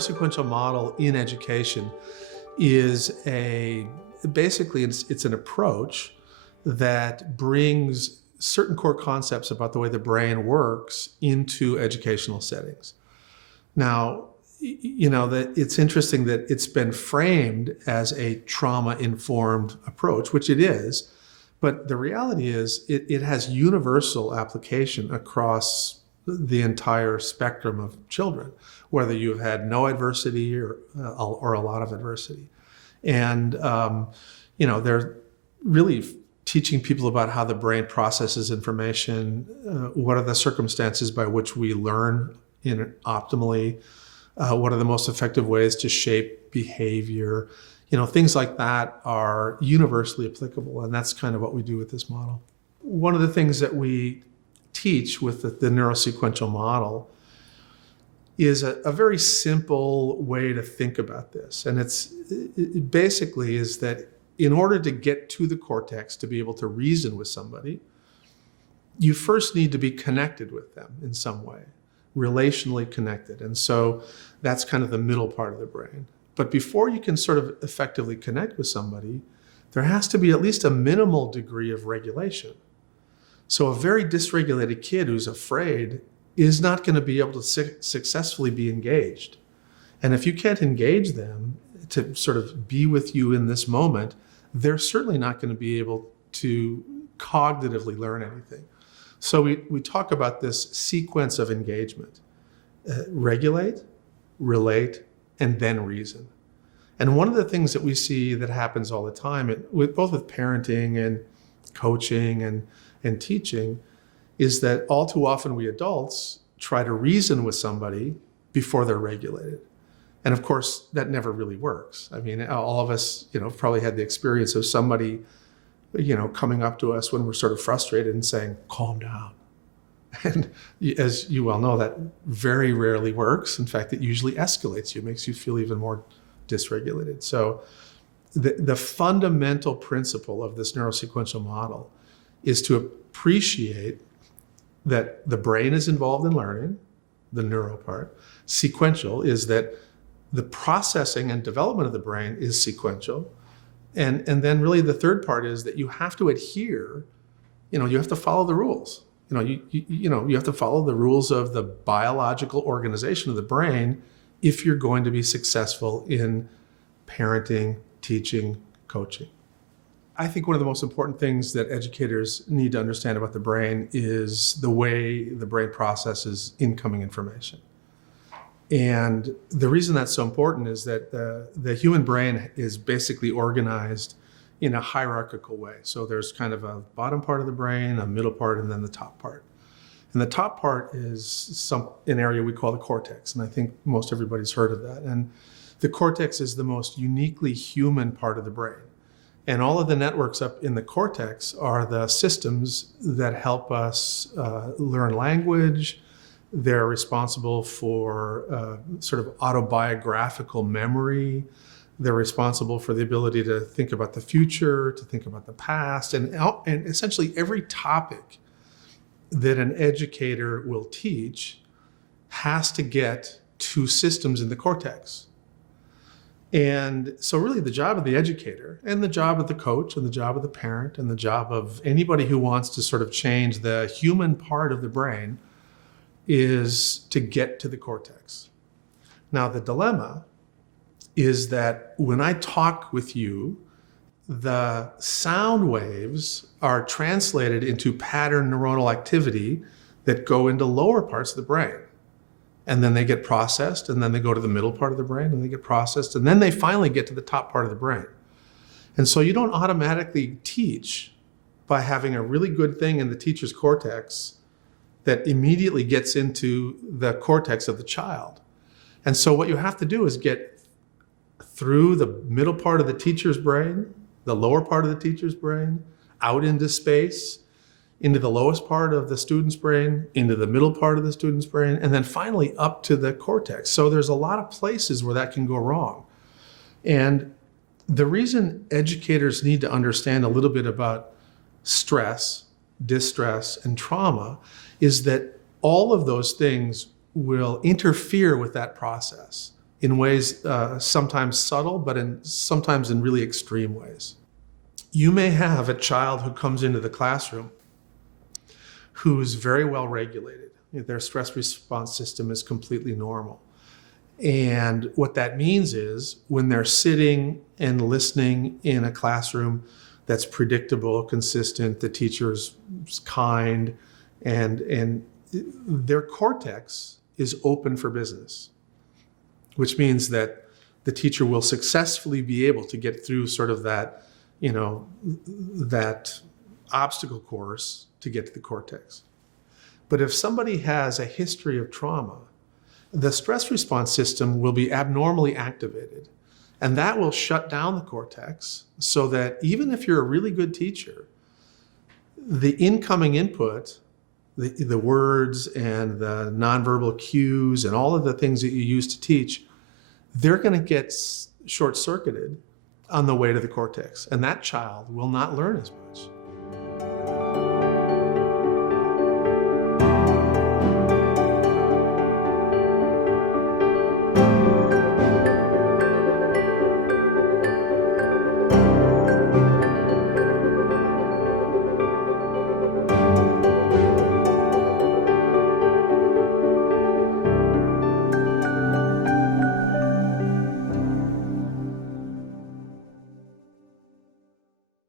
neurosequential model in education is basically it's an approach that brings certain core concepts about the way the brain works into educational settings. Now, that it's interesting that it's been framed as a trauma-informed approach, which it is, but the reality is it has universal application across the entire spectrum of children, whether you've had no adversity or a lot of adversity. And, they're really teaching people about how the brain processes information, what are the circumstances by which we learn optimally, what are the most effective ways to shape behavior. Things like that are universally applicable, and that's kind of what we do with this model. One of the things that we teach with the neurosequential model is a very simple way to think about this. And it basically is that in order to get to the cortex, to be able to reason with somebody, you first need to be connected with them in some way, relationally connected. And so that's kind of the middle part of the brain. But before you can sort of effectively connect with somebody, there has to be at least a minimal degree of regulation. So a very dysregulated kid who's afraid is not going to be able to successfully be engaged. And if you can't engage them to sort of be with you in this moment, they're certainly not going to be able to cognitively learn anything. So we talk about this sequence of engagement: regulate, relate, and then reason. And one of the things that we see that happens all the time, both with parenting and coaching and teaching, is that all too often we adults try to reason with somebody before they're regulated. And of course, that never really works. I mean, all of us, probably had the experience of somebody, coming up to us when we're sort of frustrated and saying, calm down. And as you well know, that very rarely works. In fact, it usually escalates you, makes you feel even more dysregulated. So the fundamental principle of this neurosequential model is to appreciate that the brain is involved in learning, the neuro part. Sequential is that the processing and development of the brain is sequential. And then really the third part is that you have to adhere, you have to follow the rules. You have to follow the rules of the biological organization of the brain if you're going to be successful in parenting, teaching, coaching. I think one of the most important things that educators need to understand about the brain is the way the brain processes incoming information. And the reason that's so important is that the human brain is basically organized in a hierarchical way. So there's kind of a bottom part of the brain, a middle part, and then the top part. And the top part is an area we call the cortex. And I think most everybody's heard of that. And the cortex is the most uniquely human part of the brain. And all of the networks up in the cortex are the systems that help us learn language. They're responsible for sort of autobiographical memory. They're responsible for the ability to think about the future, to think about the past, and essentially every topic that an educator will teach has to get to systems in the cortex. And so really the job of the educator and the job of the coach and the job of the parent and the job of anybody who wants to sort of change the human part of the brain is to get to the cortex. Now the dilemma is that when I talk with you, the sound waves are translated into pattern neuronal activity that go into lower parts of the brain. And then they get processed, and then they go to the middle part of the brain, and they get processed, and then they finally get to the top part of the brain. And so you don't automatically teach by having a really good thing in the teacher's cortex that immediately gets into the cortex of the child. And so what you have to do is get through the middle part of the teacher's brain, the lower part of the teacher's brain, out into space, into the lowest part of the student's brain, into the middle part of the student's brain, and then finally up to the cortex. So there's a lot of places where that can go wrong. And the reason educators need to understand a little bit about stress, distress, and trauma is that all of those things will interfere with that process in ways sometimes subtle, but sometimes in really extreme ways. You may have a child who comes into the classroom who's very well regulated. Their stress response system is completely normal. And what that means is when they're sitting and listening in a classroom that's predictable, consistent, the teacher's kind, and their cortex is open for business, which means that the teacher will successfully be able to get through sort of that, that obstacle course to get to the cortex. But if somebody has a history of trauma, the stress response system will be abnormally activated, and that will shut down the cortex so that even if you're a really good teacher, the incoming input, the words and the nonverbal cues and all of the things that you use to teach, they're going to get short-circuited on the way to the cortex, and that child will not learn as much.